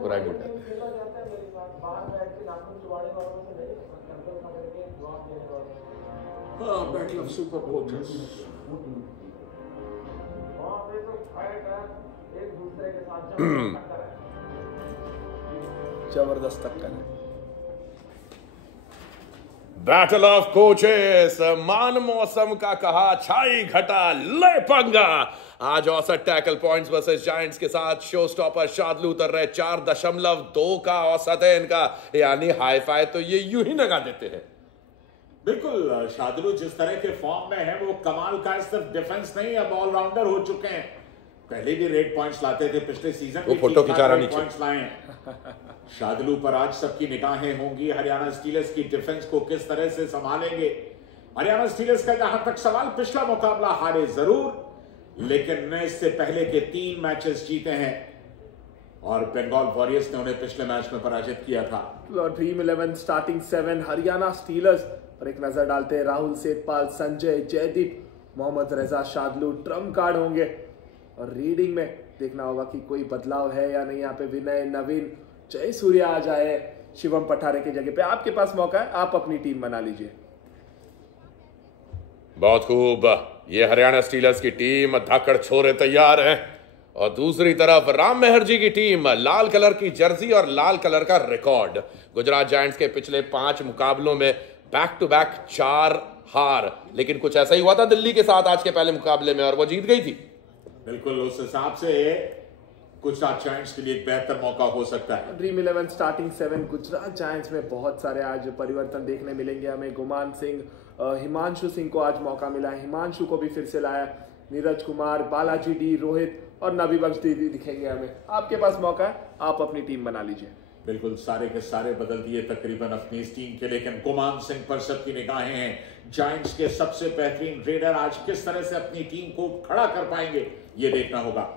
पूरा गुड है। Battle of super coaches. जबरदस्त टक्कर है। बैटल ऑफ कोचेस, मान मौसम का कहा छाई घटा ले पंगा। आज औसत टैकल पॉइंट्स वर्सेस जायंट्स के साथ शो स्टॉपर शादलू उतर रहे 4.2 का औसत है इनका, यानी हाई फाई तो ये यूं ही लगा देते हैं। बिल्कुल, शादलू जिस तरह के फॉर्म में है वो कमाल का सिर्फ डिफेंस नहीं अब ऑलराउंडर हो चुके हैं। पहले भी रेड पॉइंट्स लाते थे, पिछले सीजन वो फोटो खिंचा रहा नीचे पॉइंट्स लाए। शादलू पर आज सबकी निगाहें होंगी। हरियाणा स्टीलर्स की डिफेंस को किस तरह से संभालेंगे। हरियाणा स्टीलर्स का जहां तक सवाल, पिछला मुकाबला हारे जरूर लेकिन इससे पहले के 3 मैचेस जीते हैं और बंगाल वॉरियर्स ने उन्हें पिछले मैच में पराजित किया था। ड्रीम 11 स्टार्टिंग 7 हरियाणा स्टीलर्स पर एक नजर डालते हैं। Rahul Sethpal, Sanjay, Jaideep, Mohammad Reza, Shadloo Trump card होंगे और रीडिंग में देखना होगा कि कोई बदलाव है या नहीं। यहाँ पे विनय, नवीन, जय सूर्या आ जाए शिवम पठारे की जगह पे। आपके पास मौका है, आप अपनी टीम बना लीजिए। बहुत खूब, ये हरियाणा स्टीलर्स की टीम धाकड़ छोरे तैयार है और दूसरी तरफ राम मेहर जी की टीम लाल कलर की जर्सी और लाल कलर का रिकॉर्ड। गुजरात जायंट्स के पिछले 5 मुकाबलों में बैक टू बैक 4 हार, लेकिन कुछ ऐसा ही हुआ था दिल्ली के साथ आज के पहले मुकाबले में और वो जीत गई थी। बिल्कुल, उस हिसाब से गुजरात जायंट्स के लिए एक बेहतर मौका हो सकता है। ड्रीम 11 स्टार्टिंग 7 गुजरात जायंट्स में बहुत सारे आज परिवर्तन देखने मिलेंगे हमें। गुमान सिंह, हिमांशु सिंह को आज मौका मिला है, हिमांशु को भी फिर से लाया। नीरज कुमार, बालाजी डी, रोहित और नबी बख्श दीदी दिखेंगे हमें। आपके पास मौका है, आप अपनी टीम बना लीजिए। बिल्कुल, सारे के सारे बदल दिए तकरीबन अपनी इस टीम के, लेकिन गुमान सिंह पर सबकी निगाहें हैं। जायंट्स के सबसे बेहतरीन रेडर आज किस तरह से अपनी टीम को खड़ा कर पाएंगे ये देखना होगा।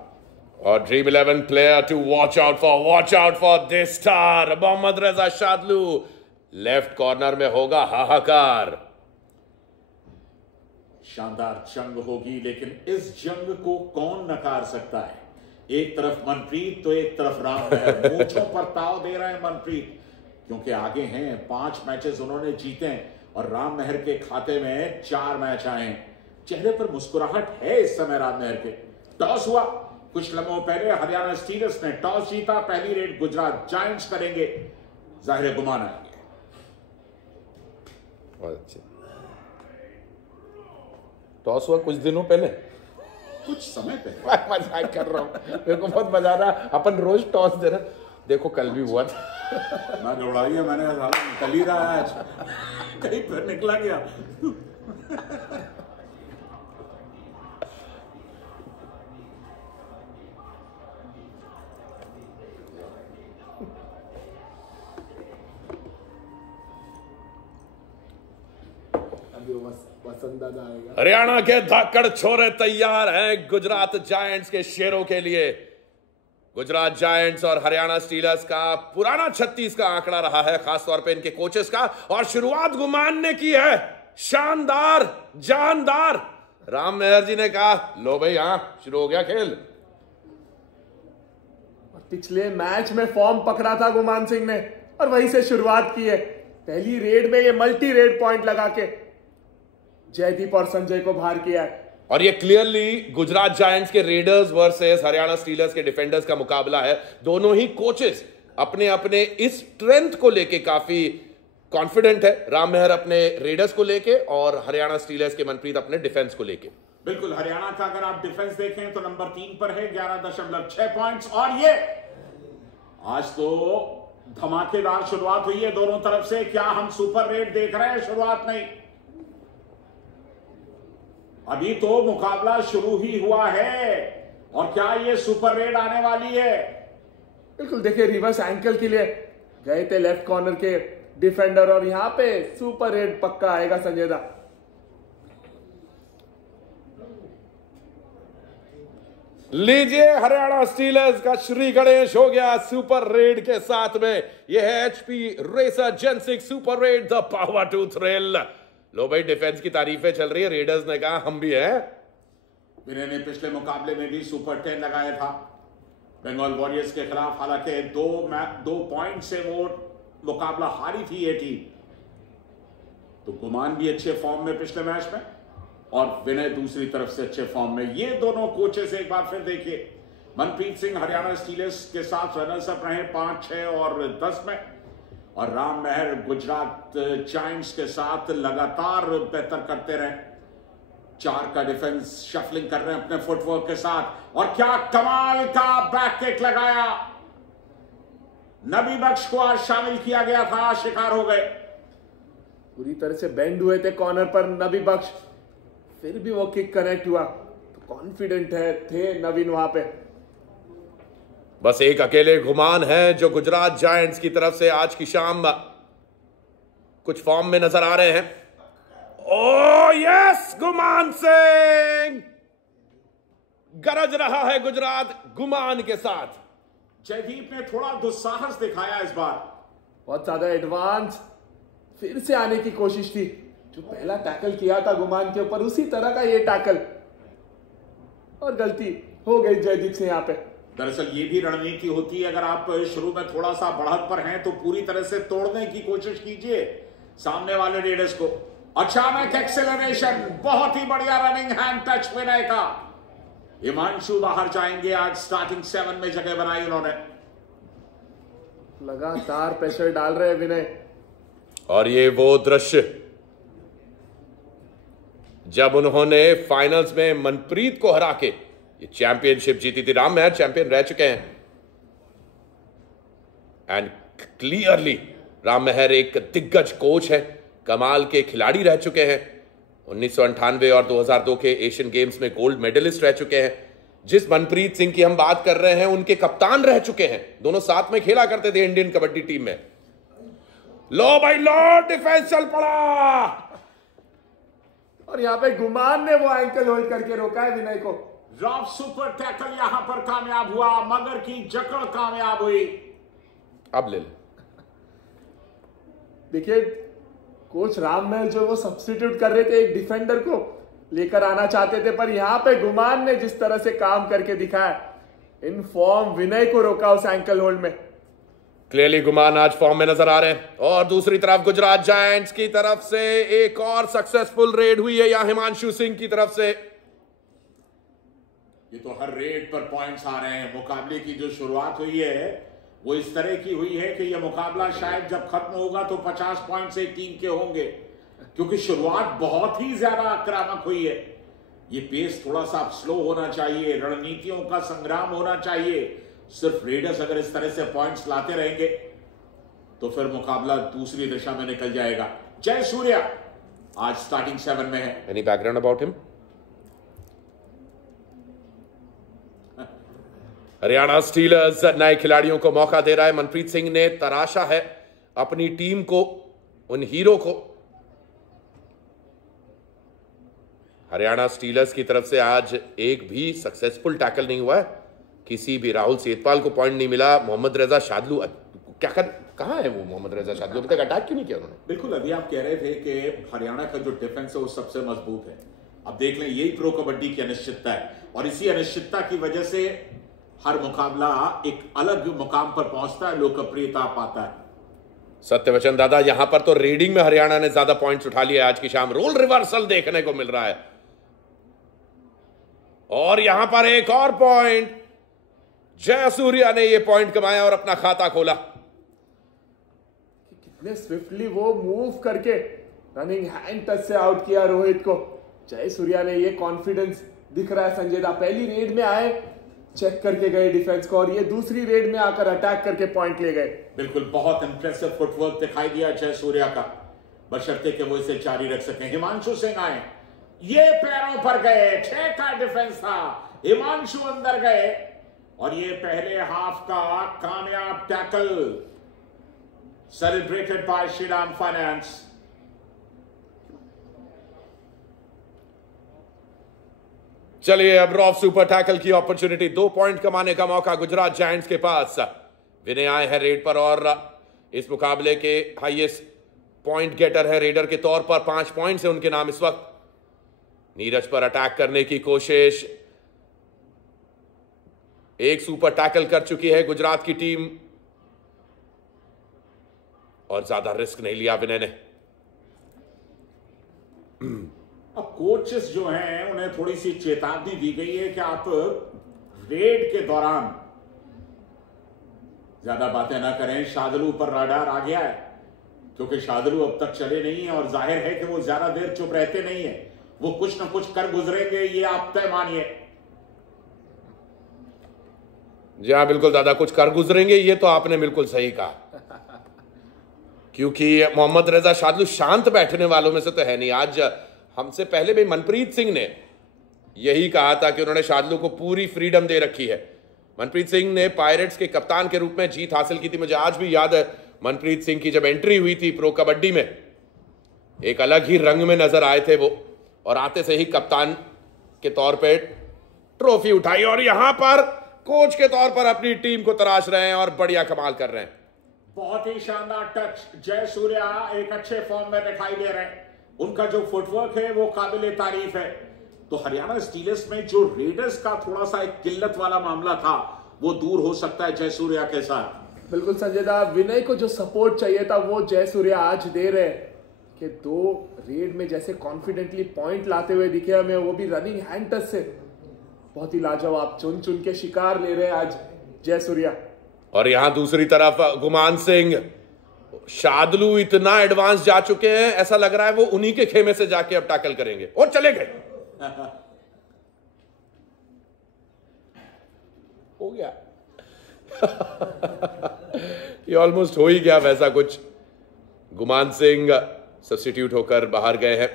और dream 11 player to watch out for this star Mohammad Reza Shadloui. Left corner में होगा हाहाकार। शानदार जंग होगी, लेकिन इस जंग को कौन नकार सकता है। एक तरफ मनप्रीत तो एक तरफ राम मेहर। मूंछों पर ताव दे रहे हैं मनप्रीत, क्योंकि आगे हैं। 5 मैचेस उन्होंने जीते हैं और राम मेहर के खाते में 4 मैच आए हैं। चेहरे पर मुस्कुराहट है इस समय राम मेहर के। टॉस हुआ कुछ लम्हों पहले, हरियाणा स्टीलर्स ने टॉस जीता। पहली रेड गुजरात जायंट्स करेंगे, जाहिर गुमान आएंगे। बहुत अच्छे। टॉस हुआ कुछ दिनों पहले, कुछ समय पहले। मजाक कर रहा हूं, मेरे को बहुत मजा आ रहा। अपन रोज टॉस दे रहे, देखो कल भी हुआ था। मैं दौड़ाई है, मैंने निकल ही रहा है आज, कहीं पर निकला गया। हरियाणा के धाकड़ छोरे तैयार हैं गुजरात जायंट्स के शेरों के लिए। गुजरात जायंट्स और हरियाणा स्टीलर्स का पुराना 36 का आंकड़ा रहा है, खासतौर पे इनके कोचेस का। और शुरुआत गुमान ने की है, शानदार, जानदार। राम मेहर जी ने कहा लो भाई, हाँ शुरू हो गया खेल। पिछले मैच में फॉर्म पकड़ा था गुमान सिंह ने और वहीं से शुरुआत की है। पहली रेड में ये मल्टी रेड पॉइंट लगा के जयदीप और संजय को बाहर किया है। और ये क्लियरली गुजरात जायंट्स के रेडर्स वर्सेस हरियाणा स्टीलर्स के डिफेंडर्स का मुकाबला है। दोनों ही कोचेस अपने अपने इस स्ट्रेंथ को लेके काफी कॉन्फिडेंट है। राम मेहर अपने रेडर्स को लेके और हरियाणा स्टीलर्स के मनप्रीत अपने डिफेंस को लेके। बिल्कुल, हरियाणा का अगर आप डिफेंस देखें तो नंबर 3 पर है 11.6 पॉइंट्स। और ये आज तो धमाकेदार शुरुआत हुई है दोनों तरफ से। क्या हम सुपर रेड देख रहे हैं? शुरुआत नहीं, अभी तो मुकाबला शुरू ही हुआ है। और क्या ये सुपर रेड आने वाली है? बिल्कुल, देखिए रिवर्स एंकल के लिए गए थे लेफ्ट कॉर्नर के डिफेंडर और यहां पे सुपर रेड पक्का आएगा संजय दा। लीजिए, हरियाणा स्टीलर्स का श्री गणेश हो गया सुपर रेड के साथ में। यह है HP racer gen 6 super red, the power to thrill. लो भाई, डिफेंस की तारीफें चल रही है, रेडर्स ने कहा हम भी हैं। विनय ने पिछले मुकाबले में भी सुपर 10 लगाया था बंगाल वॉरियर्स के खिलाफ। हालांकि 2 पॉइंट से वो मुकाबला हारी थी ये टीम। तो गुमान भी अच्छे फॉर्म में पिछले मैच में और विनय दूसरी तरफ से अच्छे फॉर्म में। ये दोनों कोचेस एक बार फिर देखिए, मनप्रीत सिंह हरियाणा स्टीलर्स के साथ रनर्स अप रहे 5, 6 और 10 में, और राम मेहर गुजरात जायंट्स के साथ लगातार बेहतर करते रहे। 4 का डिफेंस शफलिंग कर रहे हैं अपने फुटवर्क के साथ, और क्या कमाल का बैक किक लगाया। नबी बख्श को आज शामिल किया गया था, शिकार हो गए। पूरी तरह से बेंड हुए थे कॉर्नर पर नबी बख्श, फिर भी वो किक कनेक्ट हुआ। तो कॉन्फिडेंट थे नवीन वहां पे। बस एक अकेले गुमान है जो गुजरात जायंट्स की तरफ से आज की शाम कुछ फॉर्म में नजर आ रहे हैं। ओ यस, गुमान सिंह गरज रहा है गुजरात गुमान के साथ। जयदीप ने थोड़ा दुस्साहस दिखाया इस बार, बहुत ज्यादा एडवांस फिर से आने की कोशिश थी। जो पहला टैकल किया था गुमान के ऊपर, उसी तरह का ये टैकल, और गलती हो गई जयदीप से यहां पे। दरअसल ये भी रणनीति होती है, अगर आप शुरू में थोड़ा सा बढ़त पर हैं तो पूरी तरह से तोड़ने की कोशिश कीजिए सामने वाले रेडर्स को। अचानक एक्सेलरेशन, बहुत ही बढ़िया रनिंग हैंड टच विनय का। हिमांशु बाहर जाएंगे, आज स्टार्टिंग 7 में जगह बनाई उन्होंने। लगातार प्रेशर डाल रहे हैं विनय। और ये वो दृश्य जब उन्होंने फाइनल्स में मनप्रीत को हरा के ये चैंपियनशिप जीती थी। राम मेहर चैंपियन रह चुके हैं, एंड क्लियरली राम मेहर एक दिग्गज कोच है, कमाल के खिलाड़ी रह चुके हैं। 1998 और 2002 के एशियन गेम्स में गोल्ड मेडलिस्ट रह चुके हैं। जिस मनप्रीत सिंह की हम बात कर रहे हैं उनके कप्तान रह चुके हैं, दोनों साथ में खेला करते थे इंडियन कबड्डी टीम में। लो भाई लो, डिफेंस चल पड़ा, और यहां पे गुमान ने वो एंकल होल्ड करके रोका है विनय को। रॉफ सुपर टैकल यहां पर कामयाब हुआ, मगर की जकड़ कामयाब हुई। अब ले देखिए कोच राम महल जो वो सब्स्टिट्यूट कर रहे थे, एक डिफेंडर को लेकर आना चाहते थे, पर यहां पे गुमान ने जिस तरह से काम करके दिखाया, इन फॉर्म विनय को रोका उस एंकल होल्ड में। क्लियरली गुमान आज फॉर्म में नजर आ रहे हैं। और दूसरी तरफ गुजरात जायंट्स की तरफ से एक और सक्सेसफुल रेड हुई है यहां हिमांशु सिंह की तरफ से। ये तो हर रेड पर पॉइंट्स आ रहे हैं। मुकाबले की जो शुरुआत हुई है वो इस तरह की हुई है कि यह मुकाबला शायद जब खत्म होगा तो 50 पॉइंट से टीम के होंगे, क्योंकि शुरुआत बहुत ही ज्यादा आक्रामक हुई है। ये पेस थोड़ा सा स्लो होना चाहिए, रणनीतियों का संग्राम होना चाहिए। सिर्फ रेडर्स अगर इस तरह से पॉइंट्स लाते रहेंगे तो फिर मुकाबला दूसरी दिशा में निकल जाएगा। जय सूर्या आज स्टार्टिंग 7 में है। Any background about him? Haryana stealers नए खिलाड़ियों को मौका दे रहा है। मनप्रीत सिंह ने तराशा है अपनी टीम को, उन हीरो को। हरियाणा स्टीलर्स की तरफ से आज एक भी सक्सेसफुल टैकल नहीं हुआ है, किसी भी राहुल सेतपाल को पॉइंट नहीं मिला। मोहम्मद रेजा शादलू कहां है वो? मोहम्मद रेजा शादलू अभी तक अटैक क्यों नहीं किया उन्होंने? बिल्कुल, अभी आप कह रहे थे कि हरियाणा का जो डिफेंस है वो सबसे मजबूत है। अब देख लें, यही प्रो कबड्डी की अनिश्चितता है, और इसी अनिश्चितता की वजह से हर मुकाबला एक अलग मुकाम पर पहुंचता है, लोकप्रियता पाता है। सत्यवचन दादा, यहां पर तो रीडिंग में हरियाणा ने ज्यादा पॉइंट्स उठा लिए आज की शाम। रोल रिवर्सल देखने को मिल रहा है, और यहां पर एक और पॉइंट, जय सूर्या ने यह पॉइंट कमाया और अपना खाता खोला। कितने स्विफ्टली वो मूव करके रनिंग हैंड टच से आउट किया रोहित को। जय सूर्या ने ये कॉन्फिडेंस दिख रहा है संजय दा। पहली रेड में आए, चेक करके गए डिफेंस को, और ये दूसरी रेड में आकर अटैक करके पॉइंट ले गए। बिल्कुल, बहुत इंप्रेसिव फुटवर्क दिखाई दिया जय सूर्या का, बशर्ते कि वो इसे जारी रख सकें। हिमांशु सिंह आए, ये पैरों पर गए, 6 का डिफेंस था, हिमांशु अंदर गए, और ये पहले हाफ का कामयाब tackle celebrated by Shriram finance. चलिए अब रॉफ सुपर टैकल की अपॉर्चुनिटी, 2 पॉइंट कमाने का मौका गुजरात जायंट्स के पास। विनय आए हैं रेड पर, और इस मुकाबले के हाईएस्ट पॉइंट गेटर है रेडर के तौर पर। 5 पॉइंट्स है उनके नाम इस वक्त। नीरज पर अटैक करने की कोशिश, एक सुपर टैकल कर चुकी है गुजरात की टीम और ज्यादा रिस्क नहीं लिया विनय ने। अब कोचेस जो हैं उन्हें थोड़ी सी चेतावनी दी गई है कि आप रेड के दौरान ज्यादा बातें ना करें। शार्दुल पर राडार आ गया है क्योंकि शार्दुल अब तक चले नहीं है और जाहिर है कि वो ज्यादा देर चुप रहते नहीं है, वो कुछ ना कुछ कर गुजरेंगे, ये आप तय मानिए। जी हाँ बिल्कुल दादा, कुछ कर गुजरेंगे, ये तो आपने बिल्कुल सही कहा। क्योंकि मोहम्मद रजा शार्दुल शांत बैठने वालों में से तो है नहीं। आज हमसे पहले भी मनप्रीत सिंह ने यही कहा था कि उन्होंने शार्दुल को पूरी फ्रीडम दे रखी है। मनप्रीत सिंह ने पायरेट्स के कप्तान के रूप में जीत हासिल की थी। मुझे आज भी याद है मनप्रीत सिंह की जब एंट्री हुई थी प्रो कबड्डी में, एक अलग ही रंग में नजर आए थे वो, और आते से ही कप्तान के तौर पे ट्रॉफी उठाई और यहां पर कोच के तौर पर अपनी टीम को तराश रहे हैं और बढ़िया कमाल कर रहे हैं। बहुत ही शानदार टच, जय सूर्या एक अच्छे फॉर्म में दिखाई दे रहे हैं। उनका जो फुटवर्क है वो काबिले तारीफ है। तो हरियाणा स्टीलर्स में जो रेडर्स का थोड़ा सा एक किल्लत वाला मामला था वो दूर हो सकता है जय सूर्या के साथ। बिल्कुल संजय दा, विनय को जो सपोर्ट चाहिए था वो जय सूर्या आज दे रहे कि 2 रेड में जैसे कॉन्फिडेंटली पॉइंट लाते हुए दिखे हमें, वो भी रनिंग हैंड टच से बहुत ही लाजवाब चुन चुन के शिकार ले रहे हैं आज जय सूर्या। और यहां दूसरी तरफ गुमान सिंह, शार्दुल इतना एडवांस जा चुके हैं, ऐसा लग रहा है वो उन्हीं के खेमे से जाके अब टैकल करेंगे और चले गए। हो गया। ये ऑलमोस्ट हो ही गया वैसा कुछ। गुमान सिंह सब्स्टिट्यूट होकर बाहर गए हैं।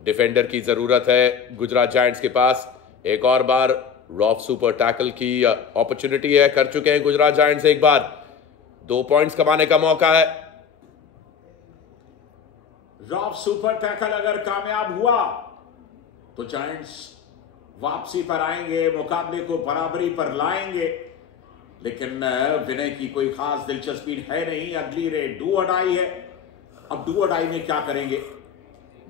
डिफेंडर की जरूरत है गुजरात जायंट्स के पास। एक और बार रॉफ सुपर टैकल की अपॉर्चुनिटी है, कर चुके हैं गुजरात जायंट्स एक बार। 2 पॉइंट्स कमाने का मौका है। रॉफ सुपर टैकल अगर कामयाब हुआ तो जायंट्स वापसी पर आएंगे, मुकाबले को बराबरी पर लाएंगे। लेकिन विनय की कोई खास दिलचस्पी है नहीं। अगली रेड डू और डाई है। अब डू और डाई में क्या करेंगे?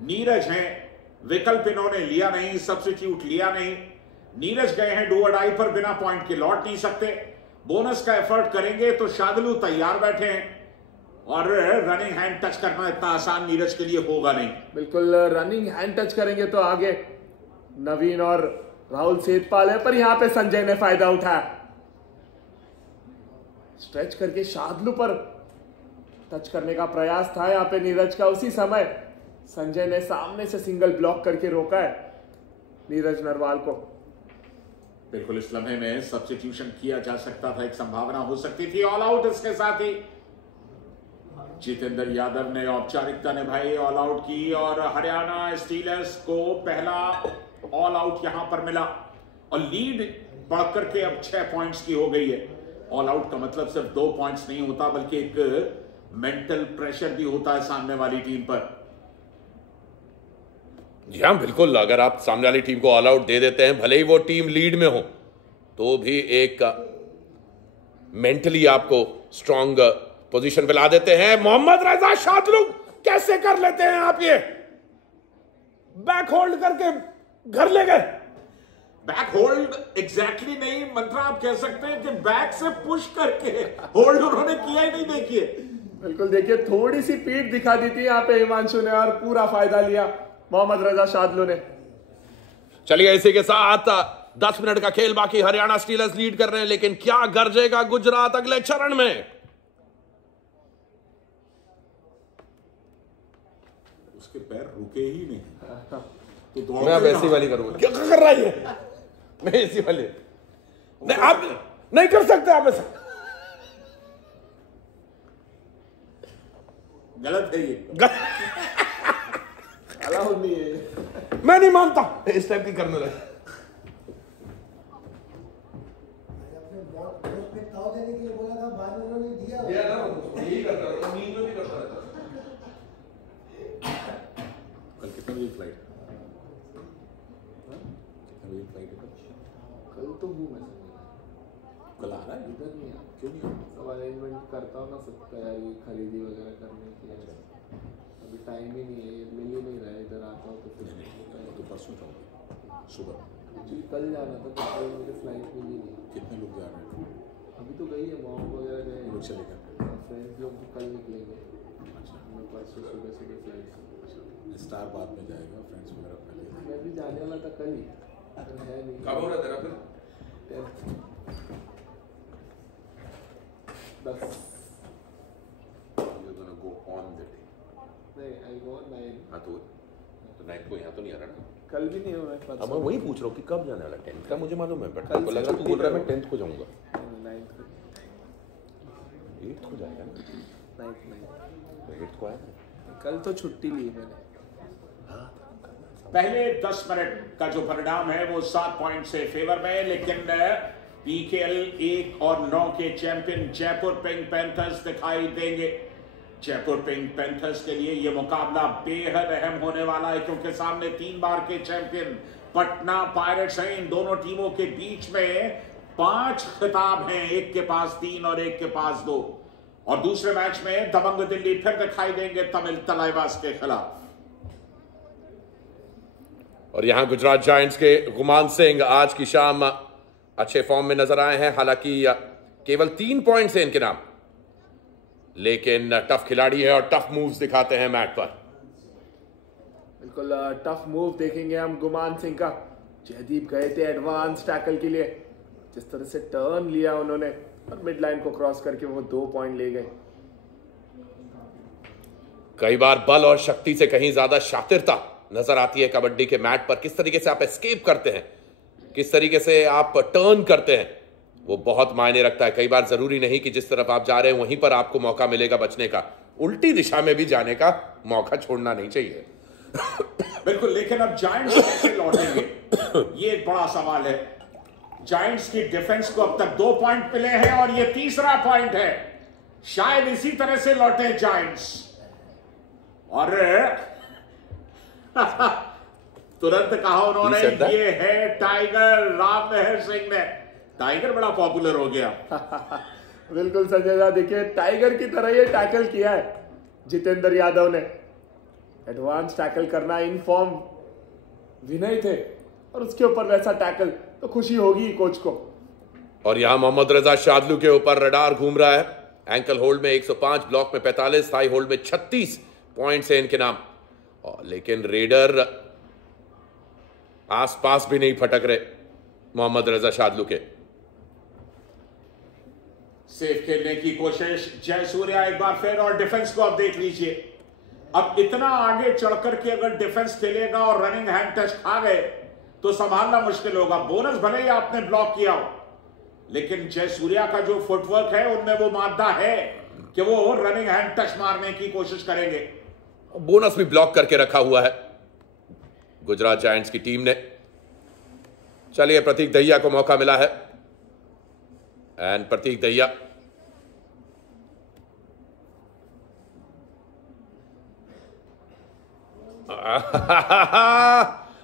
नीरज हैं, विकल्प इन्होंने लिया नहीं, सब्स्टिट्यूट लिया नहीं। नीरज गए हैं डू और डाई पर, बिना पॉइंट के लौट नहीं सकते। बोनस का एफर्ट करेंगे तो शार्दुल तैयार बैठे हैं और रनिंग हैंड टच करना इतना आसान नीरज के लिए होगा नहीं। बिल्कुल, रनिंग हैंड टच करेंगे तो आगे नवीन और राहुल सेठपाल है, पर यहां पे संजय ने फायदा उठाया। स्ट्रेच करके शार्दुल पर टच करने का प्रयास था यहां पे नीरज का। उसी समय संजय ने सामने से सिंगल ब्लॉक करके रोका है नीरज नरवाल को। बिल्कुल, इस लम्हे में सब्स्टिट्यूशन किया जा सकता था, एक संभावना हो सकती थी। ऑल आउट इसके साथ ही जितेंद्र यादव ने औपचारिकता निभाई, ऑल आउट की और हरियाणा स्टीलर्स को पहला ऑल आउट यहां पर मिला और लीड बढ़कर के अब 6 पॉइंट्स की हो गई है। ऑल आउट का मतलब सिर्फ 2 पॉइंट्स नहीं होता बल्कि एक मेंटल प्रेशर भी होता है सामने वाली टीम पर। जी हाँ बिल्कुल, अगर आप सामने वाली टीम को ऑल आउट दे देते हैं, भले ही वो टीम लीड में हो, तो भी एक मेंटली आपको स्ट्रॉन्ग पोजीशन पे ला देते हैं। मोहम्मद रजा शार्दुल कैसे कर लेते हैं आप ये? बैक होल्ड करके घर ले गए। बैक होल्ड एग्जैक्टली नहीं मंत्रा, आप कह सकते हैं कि बैक से पुश करके होल्ड उन्होंने किया ही नहीं। देखिए बिल्कुल, देखिए थोड़ी सी पीठ दिखा दी थी यहाँ पे हिमांशु ने और पूरा फायदा लिया मोहम्मद रजा शार्दुल ने। चलिए इसी के साथ 10 मिनट का खेल बाकी। हरियाणा स्टीलर्स लीड कर रहे हैं, लेकिन क्या गरजेगा गुजरात अगले चरण में? उसके पैर रुके ही नहीं तो मैं अब ऐसी वाली करूंगा। क्या कर रहा है? मैं ऐसी वाली नहीं, आप नहीं कर सकते आप ऐसा। गलत है ये। अलाउड नहीं है। मैं नहीं मानता इस टाइप की करने लगे। कल कितने बजे फ्लाइट? कितने बजे फ्लाइट है? कल तो हूँ मैं, कल आ रहा है? इधर नहीं आ। क्यों नहीं? सब अरेंजमेंट करता हूँ ना, सब तैयारी खरीदी वगैरह करने के लिए। अभी टाइम ही नहीं है, मिल ही नहीं रहा है, इधर आता हूँ तो फिर तो परसों जाऊँगा सुबह। जी कल जाना था तो कल मुझे फ्लाइट मिली नहीं। कितने लोग जा रहे हैं? अभी तो गई है, मॉम वगैरह गए, लोग चले गए। फ्रेंड्स लोग भी कल निकलेंगे। अच्छा, मैं परसों सुबह सुबह फ्लाइट। स्टार बाद में जाएगा, फ्रेंड्स वगैरह पहले। मैं भी जाने वाला था कल ही, है नहीं। कब हो रहा तेरा फिर? 10। You're gonna go on the day. नहीं, I go 9। हाँ तो नाइट को यहाँ तो नहीं आ रहा ना? कल भी नहीं हुआ है, अब मैं वही पूछ रहा हूँ कि कब जाने वाला 10th का मुझे मालूम है, बट आपको लग रहा तू बोल रहा है मैं 10th को जाऊँगा। 9th को। 8th को जाएगा ना? 9th 8th को आया। कल तो छुट्टी ली मैंने। पहले 10 मिनट का जो परिणाम है वो 7 पॉइंट से फेवर में है, लेकिन पीकेएल 1 और 9 के चैंपियन जयपुर पिंक पैंथर्स दिखाई देंगे। जयपुर पिंक पैंथर्स के लिए यह मुकाबला बेहद अहम होने वाला है, क्योंकि सामने 3 बार के चैंपियन पटना पायरेट्स हैं। इन दोनों टीमों के बीच में 5 खिताब हैं, एक के पास 3 और एक के पास 2। और दूसरे मैच में दबंग दिल्ली फिर दिखाई देंगे तमिल तलाइवास के खिलाफ। और यहां गुजरात जायंट्स के गुमान सिंह आज की शाम अच्छे फॉर्म में नजर आए हैं, हालांकि केवल 3 पॉइंट्स हैं इनके नाम, लेकिन टफ खिलाड़ी है और टफ मूव्स दिखाते हैं मैट पर। बिल्कुल टफ मूव देखेंगे हम गुमान सिंह का। जयदीप गए थे एडवांस टैकल के लिए, जिस तरह से टर्न लिया उन्होंने और मिड लाइन को क्रॉस करके वो 2 पॉइंट ले गए। कई बार बल और शक्ति से कहीं ज्यादा शातिरता नजर आती है कबड्डी के मैट पर। किस तरीके से आप एस्केप करते हैं, किस तरीके से आप टर्न करते हैं, वो बहुत मायने रखता है। कई बार जरूरी नहीं कि जिस तरफ आप जा रहे हैं वहीं पर आपको मौका मिलेगा बचने का, उल्टी दिशा में भी जाने का मौका छोड़ना नहीं चाहिए। बिल्कुल, लेकिन अब जायंट्स कैसे लौटेंगे, ये एक बड़ा सवाल है। जायंट्स की डिफेंस को अब तक 2 पॉइंट मिले हैं और ये तीसरा पॉइंट है। शायद इसी तरह से लौटे जायंट्स। और तुरंत कहा उन्होंने ये है टाइगर राम मेहर सिंह ने। टाइगर बड़ा पॉपुलर हो गया। बिल्कुल संजय दा, देखिए टाइगर की तरह ये टैकल किया है जितेंद्र यादव ने। एडवांस टैकल करना, इन फॉर्म विनय थे और उसके ऊपर वैसा टैकल, तो खुशी होगी कोच को। और यहां मोहम्मद रजा शादलू के ऊपर रडार घूम रहा है। एंकल होल्ड में 105, ब्लॉक में 45, थाई होल्ड में 36 पॉइंट्स है इनके नाम। लेकिन रेडर आसपास भी नहीं फटक रहे मोहम्मद रजा शादलू के। सेफ खेलने की कोशिश जयसूर्या एक बार फिर, और डिफेंस को अब देख लीजिए। अब इतना आगे चढ़कर के अगर डिफेंस खेलेगा और रनिंग हैंड टच खा गए तो संभालना मुश्किल होगा। बोनस भले ही आपने ब्लॉक किया हो, लेकिन जयसूर्या का जो फुटवर्क है उनमें वो मादा है कि वो रनिंग हैंड टच मारने की कोशिश करेंगे। बोनस भी ब्लॉक करके रखा हुआ है गुजरात जायंट्स की टीम ने। चलिए, प्रतीक दहिया को मौका मिला है एंड प्रतीक दहिया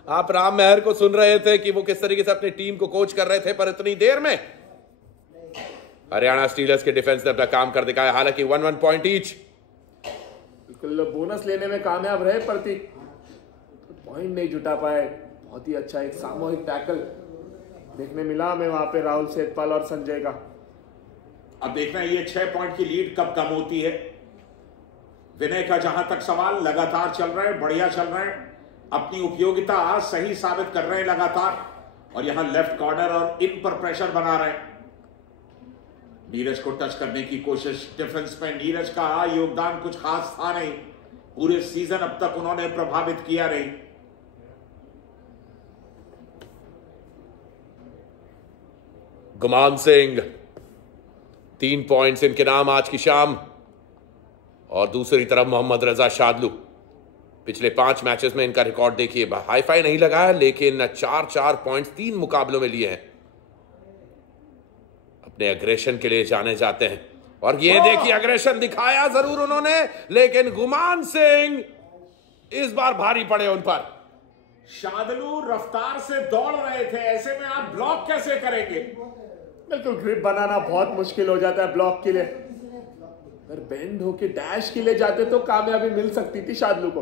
आप राम मेहर को सुन रहे थे कि वो किस तरीके से अपनी टीम को कोच कर रहे थे, पर इतनी देर में हरियाणा स्टीलर्स के डिफेंस ने अपना काम कर दिखाया। हालांकि 1-1 पॉइंट ईच। बिल्कुल बोनस लेने में कामयाब रहे प्रतीक, पॉइंट नहीं जुटा पाए। बहुत ही अच्छा एक सामूहिक टैकल देखने मिला हमें वहां पे राहुल सेठपाल और संजय का। अब देखना ये 6 पॉइंट की लीड कब कम होती है। विनय का जहां तक सवाल, लगातार चल रहे हैं, बढ़िया चल रहे हैं, अपनी उपयोगिता सही साबित कर रहे हैं लगातार। और यहां लेफ्ट कॉर्नर और इन पर प्रेशर बना रहे हैं। नीरज को टच करने की कोशिश डिफेंस में। नीरज का योगदान कुछ खास था नहीं, पूरे सीजन अब तक उन्होंने प्रभावित किया नहीं। गुमान सिंह 3 पॉइंट्स इनके नाम आज की शाम। और दूसरी तरफ मोहम्मद रजा शादलू, पिछले 5 मैचेस में इनका रिकॉर्ड देखिए, हाई फाई नहीं लगाया लेकिन 4-4 पॉइंट्स 3 मुकाबलों में लिए हैं। अपने एग्रेशन के लिए जाने जाते हैं और ये देखिए एग्रेशन दिखाया जरूर उन्होंने, लेकिन गुमान सिंह इस बार भारी पड़े उन पर। शादलू रफ्तार से दौड़ रहे थे, ऐसे में आप ब्लॉक कैसे करेंगे? बिल्कुल ग्रिप बनाना बहुत मुश्किल हो जाता है ब्लॉक के लिए। अगर बेंड होके डैश के लिए जाते तो कामयाबी मिल सकती थी शादलू को।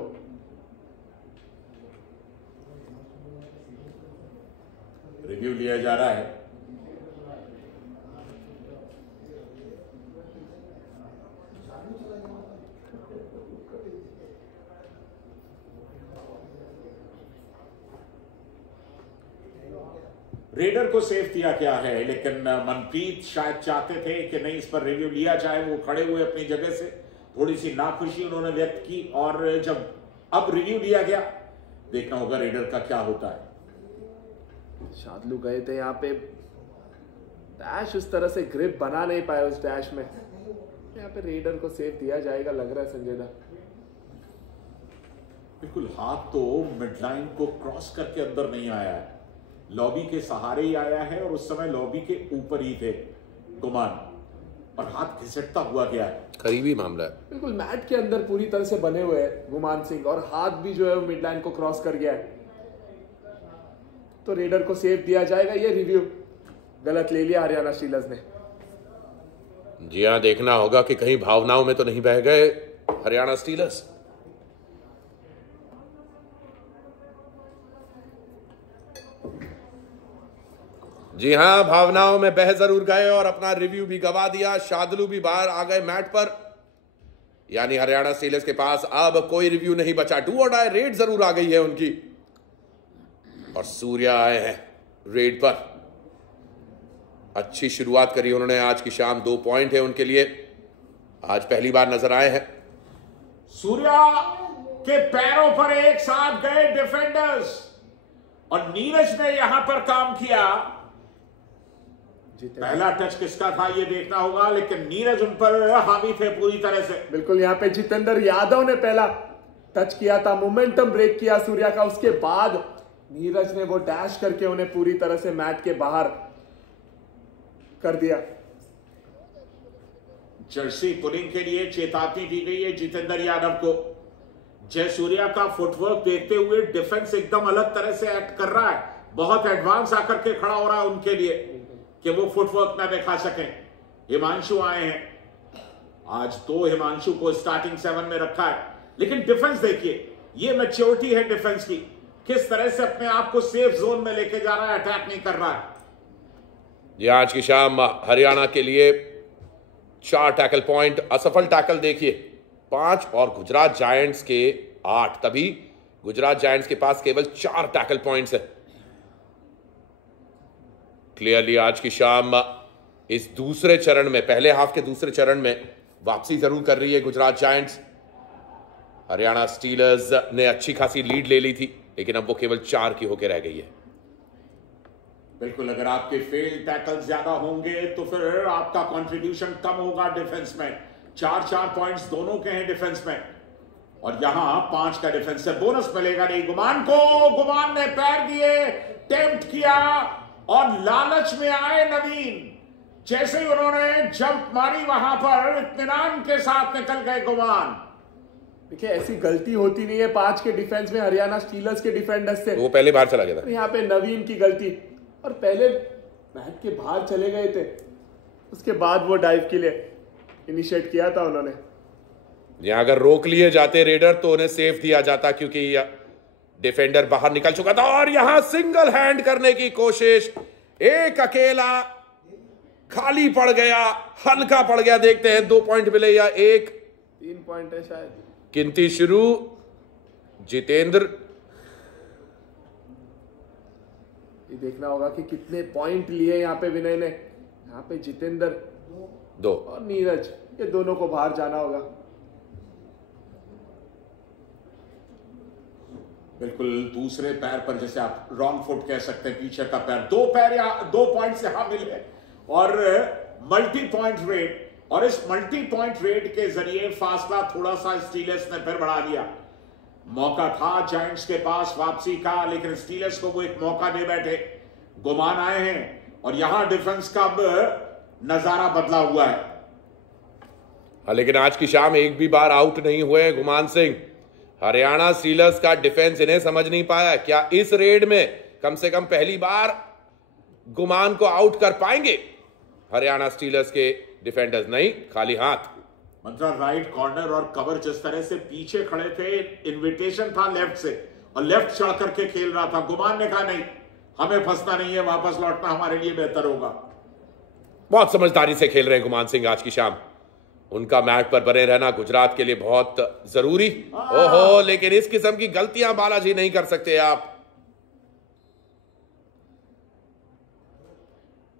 रिव्यू लिया जा रहा है। रेडर को सेफ दिया गया है, लेकिन मनप्रीत शायद चाहते थे कि नहीं इस पर रिव्यू लिया जाए। वो खड़े हुए अपनी जगह से थोड़ी सी नाखुशी उन्होंने व्यक्त की, और जब अब रिव्यू लिया गया, देखना होगा रेडर का क्या होता है। शादलू गए थे यहाँ पे, डैश उस तरह से ग्रिप बना नहीं पाया उस डैश में। यहाँ पे रेडर को सेफ दिया जाएगा लग रहा है संजय दा। बिल्कुल, हाथ तो मिडलाइन को क्रॉस करके अंदर नहीं आया है, लॉबी के सहारे ही आया है, और उस समय लॉबी के ऊपर ही थे गुमान, और हाथ घिसटता हुआ गया है। करीबी मामला है। बिल्कुल मैट के अंदर पूरी तरह से बने हुए हैं गुमान सिंह, और हाथ भी जो है वो मिडलाइन को क्रॉस कर गया है। तो रेडर को सेफ दिया जाएगा। ये रिव्यू गलत ले लिया हरियाणा स्टीलर्स ने। जी हाँ, देखना होगा कि कहीं भावनाओं में तो नहीं बह गए हरियाणा स्टीलर्स। जी हां, भावनाओं में बह जरूर गए और अपना रिव्यू भी गवा दिया। शादलू भी बाहर आ गए मैट पर, यानी हरियाणा स्टीलर्स के पास अब कोई रिव्यू नहीं बचा। डू और डाई रेड जरूर आ गई है उनकी, और सूर्या आए हैं रेड पर। अच्छी शुरुआत करी उन्होंने आज की शाम। 2 पॉइंट है उनके लिए, आज पहली बार नजर आए हैं। सूर्या के पैरों पर एक साथ गए डिफेंडर्स, और नीरज ने यहां पर काम किया। पहला टच किसका था ये देखना होगा, लेकिन नीरज उन पर हावी थे पूरी तरह से। बिल्कुल, यहाँ पे जितेंद्र यादव ने पहला टच किया था, मोमेंटम ब्रेक किया सूर्या का। उसके बाद नीरज ने वो डैश करके उन्हें पूरी तरह से मैट के बाहर कर दिया। जर्सी पुलिंग के लिए चेतावनी दी गई है जितेंद्र यादव को। जय सूर्या का फुटवर्क देखते हुए डिफेंस एकदम अलग तरह से एक्ट कर रहा है, बहुत एडवांस आकर के खड़ा हो रहा है उनके लिए कि वो फुटवर्क ना दिखा सकें। हिमांशु आए हैं, आज 2 हिमांशु को स्टार्टिंग 7 में रखा है, लेकिन डिफेंस देखिए, ये मैच्योरिटी है डिफेंस की, किस तरह से अपने आप को सेफ जोन में लेके जा रहा है, अटैक नहीं कर रहा है। ये आज की शाम हरियाणा के लिए 4 टैकल पॉइंट, असफल टैकल देखिए 5, और गुजरात जायंट्स के 8। तभी गुजरात जायंट्स के पास केवल 4 टैकल पॉइंट्स है। क्लियरली आज की शाम इस दूसरे चरण में, पहले हाफ के दूसरे चरण में वापसी जरूर कर रही है गुजरात जायंट्स। हरियाणा स्टीलर्स ने अच्छी खासी लीड ले ली थी, लेकिन अब वो केवल 4 की होकर रह गई है। बिल्कुल, अगर आपके फेल टैकल ज्यादा होंगे तो फिर आपका कंट्रीब्यूशन कम होगा डिफेंस में। 4 पॉइंट्स दोनों के हैं डिफेंस में, और यहां 5 का डिफेंस से बोनस मिलेगा नहीं गुमान को। गुमान ने पैर दिए, टेम्प्ट किया, और लालच में आए नवीन। जैसे ही उन्होंने जंप मारी, वहां पर इत्मीनान के साथ निकल गए गुमान। देखिए, ऐसी गलती होती नहीं है 5 के डिफेंस में हरियाणा स्टीलर्स के डिफेंडर्स से। वो पहले बाहर चला गया था, यहाँ पे नवीन की गलती, और पहले मैट के बाहर चले गए थे, उसके बाद वो डाइव के लिए इनिशिएट किया था उन्होंने। यहां अगर रोक लिए जाते रेडर तो उन्हें सेफ दिया जाता, क्योंकि डिफेंडर बाहर निकल चुका था। और यहां सिंगल हैंड करने की कोशिश, एक अकेला खाली पड़ गया, हल्का पड़ गया। देखते हैं 2 पॉइंट मिले या 1। 3 पॉइंट है शायद। गिनती शुरू, जितेंद्र। ये देखना होगा कि कितने पॉइंट लिए यहाँ पे विनय ने। यहाँ पे जितेंद्र 2 और नीरज, ये दोनों को बाहर जाना होगा। बिल्कुल, दूसरे पैर पर, जैसे आप रॉन्ग फुट कह सकते हैं, पीछे का पैर, 2 पैर या 2 पॉइंट्स यहां मिले, और मल्टी पॉइंट रेट। और इस मल्टी पॉइंट रेट के जरिए फासला थोड़ा सा स्टीलर्स ने फिर बढ़ा दिया। मौका था जायंट्स के पास वापसी का, लेकिन स्टीलर्स को वो एक मौका दे बैठे। गुमान आए हैं, और यहां डिफेंस का नजारा बदला हुआ है। हाँ, लेकिन आज की शाम एक भी बार आउट नहीं हुए गुमान सिंह। हरियाणा स्टीलर्स का डिफेंस इन्हें समझ नहीं पाया। क्या इस रेड में कम से कम पहली बार गुमान को आउट कर पाएंगे हरियाणा स्टीलर्स के डिफेंडर्स? नहीं, खाली हाथ। मंत्रा राइट कॉर्नर और कवर जिस तरह से पीछे खड़े थे, इन्विटेशन था लेफ्ट से और लेफ्ट चढ़ करके खेल रहा था। गुमान ने कहा नहीं, हमें फंसना नहीं है, वापस लौटना हमारे लिए बेहतर होगा। बहुत समझदारी से खेल रहे हैं गुमान सिंह आज की शाम। उनका मैट पर बने रहना गुजरात के लिए बहुत जरूरी। ओहो, लेकिन इस किस्म की गलतियां बालाजी नहीं कर सकते आप।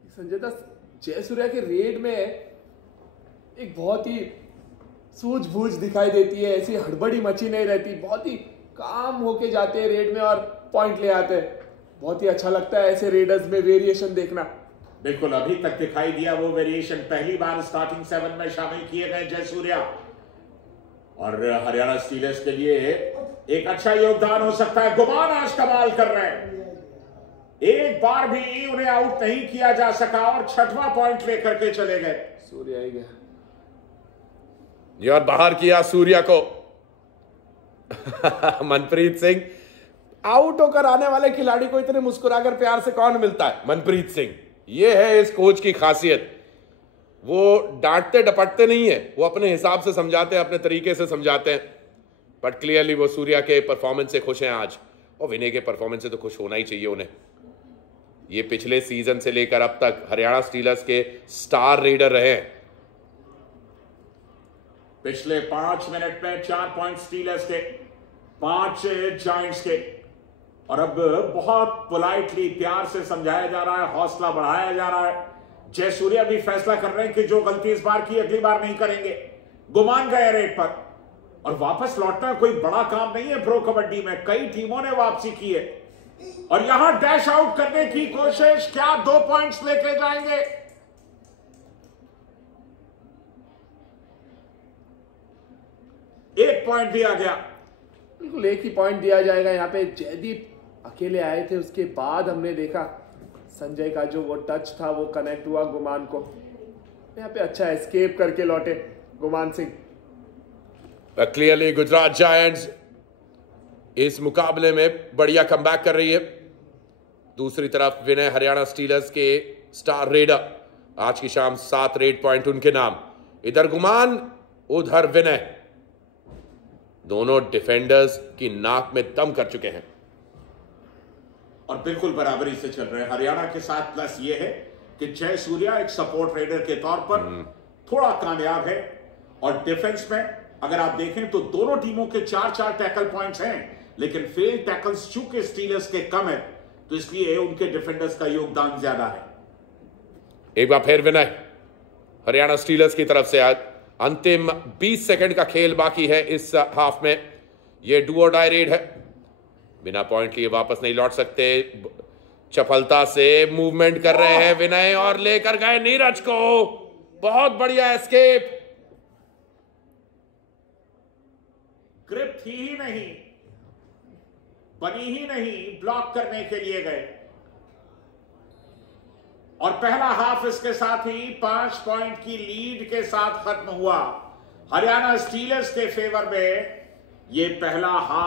संजय दत्त, जयसूर्या के रेड में एक बहुत ही सूझबूझ दिखाई देती है, ऐसी हड़बड़ी मची नहीं रहती, बहुत ही काम होके जाते हैं रेड में और पॉइंट ले आते हैं। बहुत ही अच्छा लगता है ऐसे रेडर्स में वेरिएशन देखना। बिल्कुल, अभी तक दिखाई दिया वो वेरिएशन, पहली बार स्टार्टिंग 7 में शामिल किए गए जयसूर्या। और हरियाणा स्टीलर्स के लिए एक अच्छा योगदान हो सकता है। गुमान आज कमाल कर रहे हैं, एक बार भी उन्हें आउट नहीं किया जा सका और 6वां पॉइंट लेकर के चले गए। सूर्या ही गया और बाहर किया सूर्या को। मनप्रीत सिंह, आउट होकर आने वाले खिलाड़ी को इतने मुस्कुराकर प्यार से कौन मिलता है? मनप्रीत सिंह। ये है इस कोच की खासियत, वो डांटते डपटते नहीं है, वो अपने हिसाब से समझाते हैं, अपने तरीके से समझाते हैं। बट क्लियरली वो सूर्या के परफॉर्मेंस से खुश हैं आज, और विनय के परफॉर्मेंस से तो खुश होना ही चाहिए उन्हें। ये पिछले सीजन से लेकर अब तक हरियाणा स्टीलर्स के स्टार रेडर रहे हैं। पिछले 5 मिनट में 4 पॉइंट स्टीलर्स के, 5 जायंट्स के। और अब बहुत पोलाइटली, प्यार से समझाया जा रहा है, हौसला बढ़ाया जा रहा है। जयसूर्या भी फैसला कर रहे हैं कि जो गलती इस बार की अगली बार नहीं करेंगे। गुमान गए रेट पर और वापस लौटना कोई बड़ा काम नहीं है। प्रो कबड्डी में कई टीमों ने वापसी की है और यहां डैश आउट करने की कोशिश, क्या 2 पॉइंट्स लेके जाएंगे? एक पॉइंट दिया गया, बिल्कुल एक ही पॉइंट दिया जाएगा। यहाँ पे जयदीप अकेले आए थे, उसके बाद हमने देखा संजय का जो वो टच था वो कनेक्ट हुआ गुमान को। यहाँ पे अच्छा एस्केप करके लौटे गुमान सिंह। क्लियरली गुजरात जायंट्स इस मुकाबले में बढ़िया कमबैक कर रही है। दूसरी तरफ विनय, हरियाणा स्टीलर्स के स्टार रेडर, आज की शाम 7 रेड पॉइंट उनके नाम। इधर गुमान, उधर विनय, दोनों डिफेंडर्स की नाक में दम कर चुके हैं और बिल्कुल बराबरी से चल रहे हैं। हरियाणा के साथ प्लस ये है कि जयसूर्या एक सपोर्ट रेडर के तौर पर थोड़ा कामयाब है। और डिफेंस में अगर आप देखें तो दोनों टीमों के 4-4 टैकल पॉइंट्स हैं, लेकिन फेल टैकल्स चूंकि स्टीलर्स के कम है, तो इसलिए उनके डिफेंडर्स का योगदान ज्यादा है। एक बार फिर विनय हरियाणा स्टीलर्स की तरफ से। आज अंतिम 20 सेकंड का खेल बाकी है इस हाफ में। यह डू और डाई रेड है, बिना पॉइंट लिए वापस नहीं लौट सकते। चपलता से मूवमेंट कर रहे हैं विनय और लेकर गए नीरज को। बहुत बढ़िया एस्केप। ग्रिप थी ही नहीं, बनी ही नहीं, ब्लॉक करने के लिए गए। और पहला हाफ इसके साथ ही 5 पॉइंट की लीड के साथ खत्म हुआ हरियाणा स्टीलर्स के फेवर में। यह पहला हाफ